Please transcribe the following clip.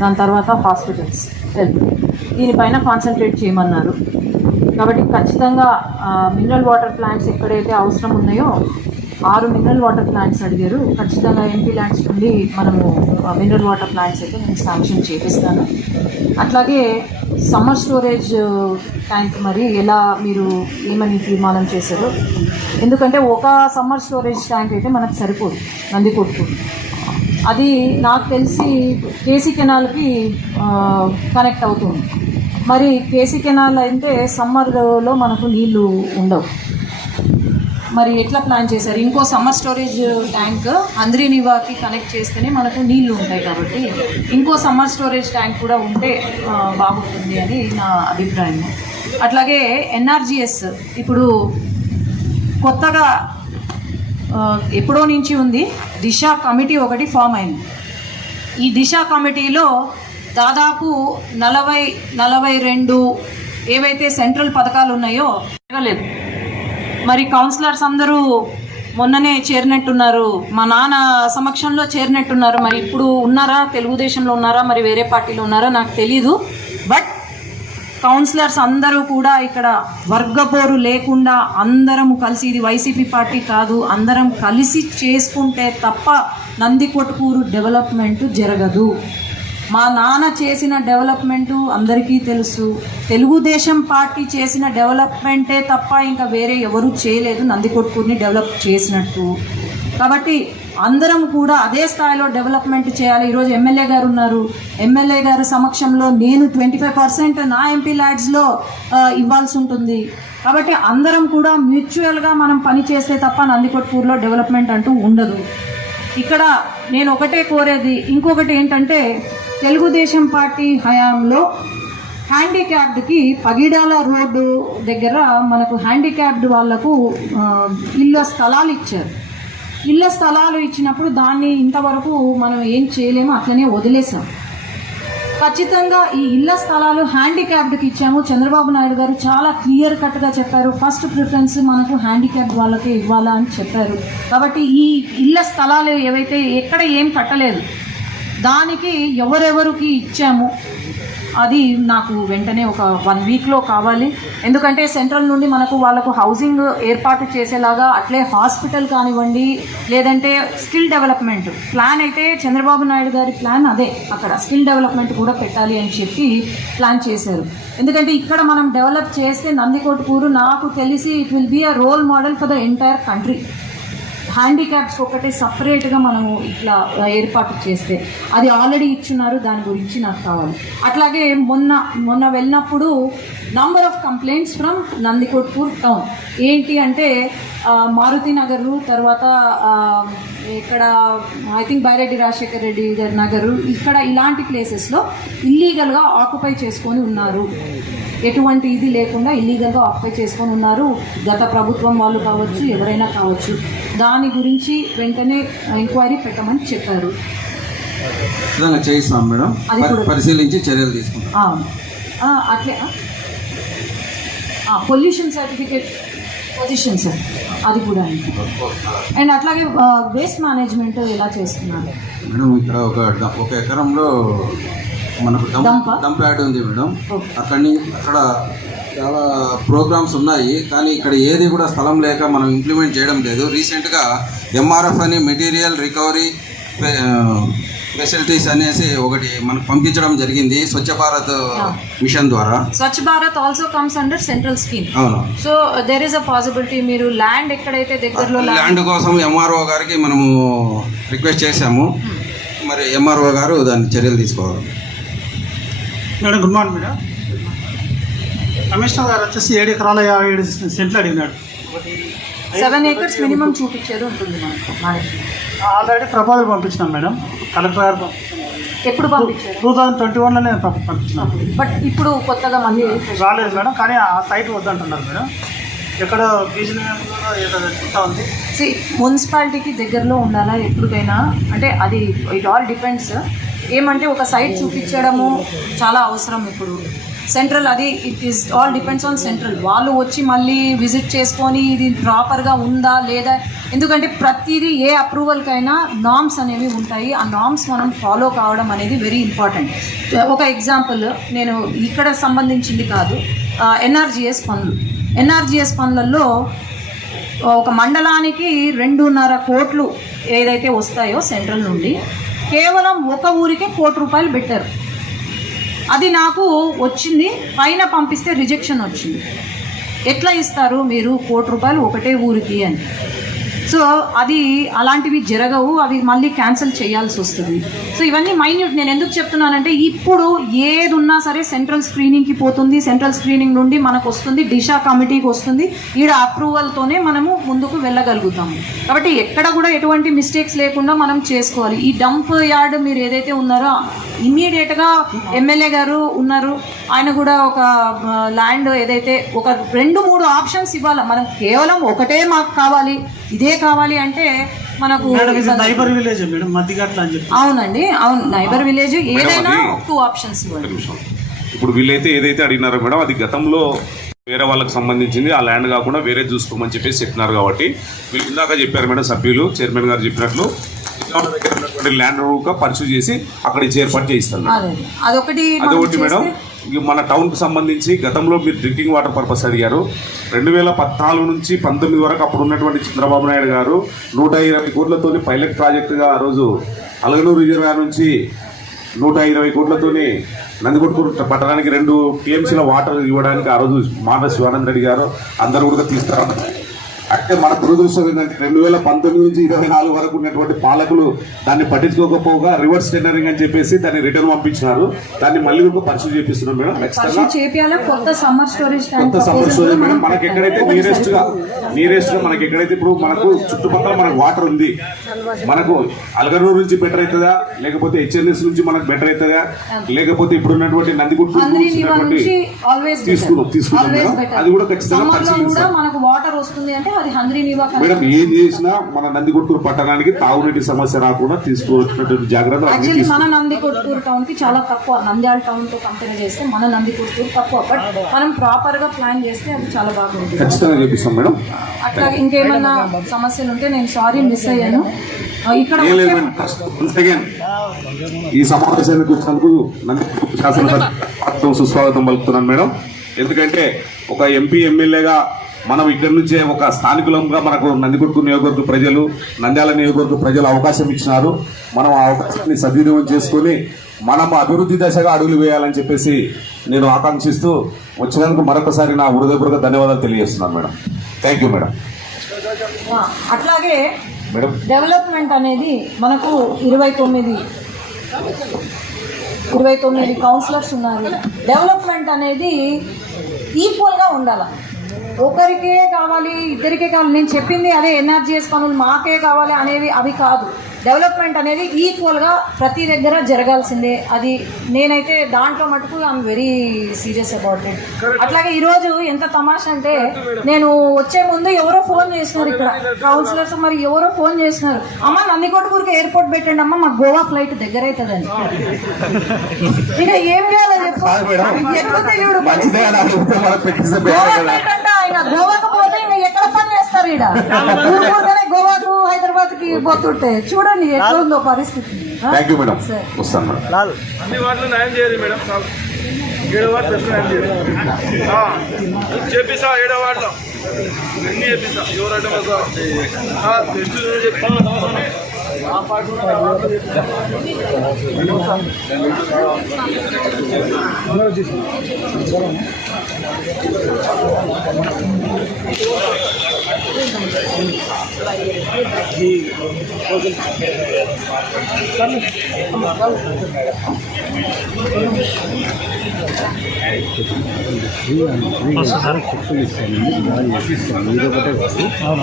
దాని తర్వాత hospitals health, దీనిపైన కాన్సన్ట్రేట్ చేయమన్నారు. కాబట్టి ఖచ్చితంగా మినరల్ వాటర్ ప్లాంట్స్ ఎక్కడైతే అవసరం ఉన్నాయో 6 మినరల్ వాటర్ ప్లాంట్స్ అడిగారు. ఖచ్చితంగా ఎంపీ ల్యాండ్స్ నుండి మనము మినరల్ వాటర్ ప్లాంట్స్ అయితే నేను శాంక్షన్ చేపిస్తాను. అట్లాగే సమ్మర్ స్టోరేజ్ ట్యాంక్ మరి ఎలా మీరు ఏమని తీర్మానం చేశారో, ఎందుకంటే ఒక సమ్మర్ స్టోరేజ్ ట్యాంక్ అయితే మనకు సరిపోదు నందికొట్కు. అది నాకు తెలిసి కేసీ కెనాల్కి కనెక్ట్ అవుతుంది. మరి కేసీ కెనాల్ అయితే సమ్మర్లో మనకు నీళ్లు ఉండవు. మరి ఎట్లా ప్లాన్ చేశారు? ఇంకో సమ్మర్ స్టోరేజ్ ట్యాంక్ అంద్రీనివాకి కనెక్ట్ చేస్తేనే మనకు నీళ్లు ఉంటాయి. కాబట్టి ఇంకో సమ్మర్ స్టోరేజ్ ట్యాంక్ కూడా ఉంటే బాగుంటుంది అని నా అభిప్రాయం. అట్లాగే ఎన్ఆర్జీఎస్ ఇప్పుడు కొత్తగా ఎప్పుడో నుంచి ఉంది, దిశ కమిటీ ఒకటి ఫామ్ అయింది. ఈ దిశ కమిటీలో దాదాపు 42 ఏవైతే సెంట్రల్ పథకాలు ఉన్నాయో జరగలేదు. మరి కౌన్సిలర్స్ అందరూ మొన్ననే చేరినట్టున్నారు, మా నాన్న సమక్షంలో చేరినట్టున్నారు. మరి ఇప్పుడు ఉన్నారా, తెలుగుదేశంలో ఉన్నారా, మరి వేరే పార్టీలో ఉన్నారా నాకు తెలీదు. బట్ కౌన్సిలర్స్ అందరూ కూడా ఇక్కడ వర్గపోరు లేకుండా అందరం కలిసి, ఇది వైసీపీ పార్టీ కాదు, అందరం కలిసి చేసుకుంటే తప్ప నందికొట్కూరు డెవలప్మెంట్ జరగదు. మా నాన్న చేసిన డెవలప్మెంటు అందరికీ తెలుసు. తెలుగుదేశం పార్టీ చేసిన డెవలప్మెంటే తప్ప ఇంకా వేరే ఎవరూ చేయలేదు నందికొట్కూరుని డెవలప్ చేసినట్టు. కాబట్టి అందరం కూడా అదే స్థాయిలో డెవలప్మెంట్ చేయాలి. ఈరోజు ఎమ్మెల్యే గారు ఉన్నారు, ఎమ్మెల్యే గారు సమక్షంలో నేను 25% నా ఎంపీ ల్యాడ్స్లో ఇవ్వాల్సి ఉంటుంది. కాబట్టి అందరం కూడా మ్యూచువల్గా మనం పని చేస్తే తప్ప నందికొట్కూరులో డెవలప్మెంట్ అంటూ ఉండదు. ఇక్కడ నేను ఒకటే కోరేది, ఇంకొకటి ఏంటంటే తెలుగుదేశం పార్టీ హయాంలో హ్యాండిక్యాప్డ్కి పగిడాల రోడ్డు దగ్గర మనకు హ్యాండిక్యాప్డ్ వాళ్లకు ఇళ్ళ స్థలాలు ఇచ్చారు. ఇళ్ళ స్థలాలు ఇచ్చినప్పుడు దాన్ని ఇంతవరకు మనం ఏం చేయలేము, అట్లనే వదిలేసాం. ఖచ్చితంగా ఈ ఇళ్ల స్థలాలు హ్యాండిక్యాప్డ్కి ఇచ్చాము. చంద్రబాబు నాయుడు గారు చాలా క్లియర్ కట్గా చెప్పారు, ఫస్ట్ ప్రిఫరెన్స్ మనకు హ్యాండిక్యాప్డ్ వాళ్ళకే ఇవ్వాలా అని చెప్పారు. కాబట్టి ఈ ఇళ్ల స్థలాలు ఏవైతే ఎక్కడ ఏం కట్టలేదు దానికి ఎవరెవరికి ఇచ్చాము అది నాకు వెంటనే ఒక 1 వీక్లో కావాలి. ఎందుకంటే సెంట్రల్ నుండి మనకు వాళ్ళకు హౌసింగ్ ఏర్పాటు చేసేలాగా, అట్లే హాస్పిటల్ కానివ్వండి, లేదంటే స్కిల్ డెవలప్మెంట్ ప్లాన్ అయితే చంద్రబాబు నాయుడు గారి ప్లాన్ అదే, అక్కడ స్కిల్ డెవలప్మెంట్ కూడా పెట్టాలి అని చెప్పి ప్లాన్ చేశారు. ఎందుకంటే ఇక్కడ మనం డెవలప్ చేస్తే నందికొట్కూరు నాకు తెలిసి it will be a role model for the entire country. Handicaps ఒకటే సపరేట్గా మనము ఇట్లా ఏర్పాటు చేస్తే, అది ఆల్రెడీ ఇచ్చున్నారు, దాని గురించి నాకు కావాలి. అట్లాగే మొన్న వెళ్ళినప్పుడు number of complaints from Nandikotkur town ఏంటి అంటే మారుతి నగరు, తర్వాత ఇక్కడ ఐ థింక్ బైరెడ్డి రాజశేఖర్ రెడ్డి గారి నగరు, ఇక్కడ ఇలాంటి ప్లేసెస్లో ఇల్లీగల్గా ఆక్యుపై చేసుకొని ఉన్నారు. ఎటువంటి ఇది లేకుండా ఇల్లీగల్గా ఆక్యుపై చేసుకొని ఉన్నారు. గత ప్రభుత్వం వాళ్ళు కావచ్చు, ఎవరైనా కావచ్చు. దాని గురించి వెంటనే ఎంక్వైరీ పెట్టమని చెప్పారు. చేయిస్తాం మేడం, పరిశీలించి చర్యలు తీసుకుంటాం. అట్లే పొల్యూషన్ సర్టిఫికేట్ పొజిషన్ సార్, అది కూడా. అండ్ అట్లాగే వేస్ట్ మేనేజ్మెంట్ ఎలా చేస్తున్నారు మేడం? ఇక్కడ ఒక ఎకరంలో మనకు డంప్ యార్డ్ ఉంది మేడం. అక్కడ చాలా ప్రోగ్రామ్స్ ఉన్నాయి, కానీ ఇక్కడ ఏది కూడా స్థలం లేక మనం ఇంప్లిమెంట్ చేయడం లేదు. రీసెంట్గా ఎంఆర్ఎఫ్ అని మెటీరియల్ రికవరీ ఫెసిలిటీస్ అనేసి ఒకటి మనకు పంపించడం జరిగింది స్వచ్ఛ భారత్ మిషన్ ద్వారా. Swachh Bharat also comes under central scheme. అవును. So there is a possibility మీరు ల్యాండ్ ఎక్కడైతే దగ్గరలో ల్యాండ్ కోసం ఎంఆర్ఓ గారికి మనము రిక్వెస్ట్ చేశాము. మరి ఎంఆర్ఓ గారు దాన్ని చర్యలు తీసుకోవాలి. Madam good morning madam. Commissioner గారు వచ్చేసి 7 ఎకరాల 57 సెంట్లు అడిగినాడు. 7 acres మినిమం చూపించేది ఉంటుంది మనకు. ఆల్రెడీ ప్రపోజల్ పంపించినాం మేడం, కలెక్టర్ గారు ఎప్పుడు పంపించారు? 2021లోనే పంపించినాం. బట్ ఇప్పుడు కొత్తగా మళ్ళీ రాలేదు మేడం, కానీ ఆ సైట్ వద్దంటున్నారు మేడం. ఎక్కడ బీజీలో ఉంది. మున్సిపాలిటీకి దగ్గరలో ఉండాలా ఎప్పుడైనా అంటే అది ఇట్ ఆల్ డిపెండ్స్. ఏమంటే ఒక సైట్ చూపించడము చాలా అవసరం ఇప్పుడు. సెంట్రల్ అది it is all depends on central. వాళ్ళు వచ్చి మళ్ళీ విజిట్ చేసుకొని ఇది ప్రాపర్గా ఉందా లేదా, ఎందుకంటే ప్రతిదీ ఏ అప్రూవల్కైనా నామ్స్ అనేవి ఉంటాయి. ఆ నామ్స్ మనం ఫాలో కావడం అనేది వెరీ ఇంపార్టెంట్. ఒక ఎగ్జాంపుల్, నేను ఇక్కడ సంబంధించింది కాదు, ఎన్ఆర్జిఎస్ పనులు. ఎన్ఆర్జిఎస్ పనులలో ఒక మండలానికి 2.5 కోట్లు ఏదైతే వస్తాయో సెంట్రల్ నుండి, కేవలం ఒక ఊరికే ₹1 కోటి పెట్టారు. అది నాకు వచ్చింది, పైన పంపిస్తే రిజెక్షన్ వచ్చింది. ఎట్లా ఇస్తారు మీరు ₹1 కోటి ఒకటే ఊరికి అని? సో అది అలాంటివి జరగవు, అవి మళ్ళీ క్యాన్సిల్ చేయాల్సి వస్తుంది. సో ఇవన్నీ మైన్యూట్. నేను ఎందుకు చెప్తున్నానంటే ఇప్పుడు ఏది ఉన్నా సరే సెంట్రల్ స్క్రీనింగ్కి పోతుంది, సెంట్రల్ స్క్రీనింగ్ నుండి మనకు వస్తుంది, దిశా కమిటీకి వస్తుంది, ఈడ అప్రూవల్తోనే మనము ముందుకు వెళ్ళగలుగుతాము. కాబట్టి ఎక్కడ కూడా ఎటువంటి మిస్టేక్స్ లేకుండా మనం చేసుకోవాలి. ఈ డంప్ యార్డ్ మీరు ఏదైతే ఉన్నారో ఇమ్మీడియట్గా ఎమ్మెల్యే గారు ఉన్నారు, ఆయన కూడా ఒక ల్యాండ్ ఏదైతే ఒక 2-3 ఆప్షన్స్ ఇవ్వాలి. మనం కేవలం ఒకటే మాకు కావాలి, ఇదే కావాలి అంటే మనకు నైబర్ విలేజ్ మేడం మధ్యగట్ల అని చెప్పి. అవునండి, అవును, నైబర్ విలేజ్ ఏదైనా 2 ఆప్షన్స్ ఇవ్వండి. ఇప్పుడు వీళ్ళైతే ఏదైతే అడిగినారో మేడం అది గతంలో వేరే వాళ్ళకి సంబంధించింది, ఆ ల్యాండ్ కాకుండా వేరే చూసుకోమని చెప్పేసి చెప్పినారు. కాబట్టి వీళ్ళు ఇందాక చెప్పారు మేడం, సభ్యులు చైర్మన్ గారు చెప్పినట్లు ల్యాండ్ పర్సూ చేసి అక్కడ ఏర్పాటు చేయిస్తారు. అదొకటి మేడం. మన టౌన్ కు సంబంధించి గతంలో మీరు డ్రింకింగ్ వాటర్ పర్పస్ అడిగారు. 2014 నుంచి 19 వరకు అప్పుడు ఉన్నటువంటి చంద్రబాబు నాయుడు గారు 120 కోట్లతో పైలట్ ప్రాజెక్టుగా ఆ రోజు అలగనూరు రిజర్వాయర్ నుంచి 120 కోట్లతోని నందికొట్కూరు పట్టణానికి 2 టీఎంసీల వాటర్ ఇవ్వడానికి ఆ రోజు మాధవ శివానంద రెడ్డి గారు అందరూ కూడా తీసుకురావడం. అంటే మన దురదృష్టం ఏంటంటే 2019 నుంచి 24 వరకు ఉన్నటువంటి పాలకులు దాన్ని పట్టించుకోకపోగా రివర్స్ టెండరింగ్ అని చెప్పేసి దాన్ని రిటర్న్ పంపించినారు. దాన్ని మళ్ళీ ఒక పరిశీలన చేపిస్తున్నాం మేడం. కొత్త సమ్మర్ స్టోరేజ్ మేడం మనకి ఎక్కడైతే నియరెస్ట్ గా మనకి ఎక్కడైతే ఇప్పుడు మనకు చుట్టుపక్కల మనకు వాటర్ ఉంది, మనకు అలగనూరు నుంచి బెటర్ అవుతుందా, లేకపోతే హెచ్ఎన్ఎస్ నుంచి మనకు బెటర్ అవుతుందా, లేకపోతే ఇప్పుడు ఉన్నటువంటి నందిగుట్టు తీసుకున్నాం మేడం. అది కూడా ఖచ్చితంగా పరిశీలిస్తాం మేడం. ఏం చేసినా మన నందికొట్కూరు పట్టణానికి తాగునీటి సమస్య రాకుండా తీసుకోవాల్సినటువంటి జాగ్రత్తలు మన నందికొట్కూరు టౌన్ కి చాలా తక్కువ, నంద్యాల టౌన్ తో కంపేర్ చేస్తే మన నందికొట్కూరు తక్కువ. బట్ మనం ప్రాపర్ గా ప్లాన్ చేస్తే అది చాలా బాగుంటుంది. ఖచ్చితంగా చేపిస్తాం మేడం. అట్లా ఇంకేమన్నా సమస్యలు ఉంటే నేను సారీ మిస్ అయ్యాను. ఇక్కడ ఈ సమావేశానికి వచ్చినందుకు శాసనసభ సుస్వాగతం పలుకుతున్నాను మేడం. ఎందుకంటే ఒక ఎంపీ ఎమ్మెల్యేగా మనం ఇక్కడి నుంచే ఒక స్థానికులంగా మనకు నందికొట్కూరు నియోజకవర్గ ప్రజలు, నంద్యాల నియోజకవర్గ ప్రజలు అవకాశం ఇచ్చినారు. మనం ఆ అవకాశాన్ని సద్వినియోగం చేసుకుని మనం అభివృద్ధి దశగా అడుగులు వేయాలని చెప్పేసి నేను ఆకాంక్షిస్తూ వచ్చినందుకు మరొకసారి నా హృదయపూర్వక ధన్యవాదాలు తెలియజేస్తున్నాను మేడం. Thank you madam. అట్లాగే డెవలప్మెంట్ అనేది మనకు 29 కౌన్సిలర్స్ ఉన్నారు. డెవలప్మెంట్ అనేది ఈక్వల్గా ఉండాలి. ఒకరికే కావాలి, ఇద్దరికే కావాలి, నేను చెప్పింది అదే ఎన్ఆర్జీఎస్ పనులు మాకే కావాలి అనేవి అవి కాదు. డెవలప్మెంట్ అనేది ఈక్వల్గా ప్రతి దగ్గర జరగాల్సిందే. అది నేనైతే దాంట్లో మటుకు I'm very serious about it. అట్లాగే ఈరోజు ఎంత తమాషా అంటే, నేను వచ్చే ముందు ఎవరో ఫోన్ చేసినారు, ఇక్కడ కౌన్సిలర్స్ మరి ఎవరో ఫోన్ చేసినారు, అమ్మ నందికొట్కూరుకి ఎయిర్పోర్ట్ పెట్టండి అమ్మ, మాకు గోవా ఫ్లైట్ దగ్గర అవుతుందని. ఇక ఏం చేయాలో చెప్పు, ఎప్పుడు తెలియడు. ఆయన గోవాకు పోతే ఇంకా ఎక్కడ పని చేస్తారు? ఈడ గోవాకు హైదరాబాద్ కి పోతుంటే చూడండి ఎట్లా ఉందో పరిస్థితి. Thank you madam. వస్తాను మేడం. అన్ని వార్డులు న్యాయం చేయాలి మేడం. 7వ వార్డు ప్రశ్న న్యాయం చేయాలి. చేపిస్తా 7వ వార్డులో అన్ని చేపిస్తా. ఎవరంటే సార్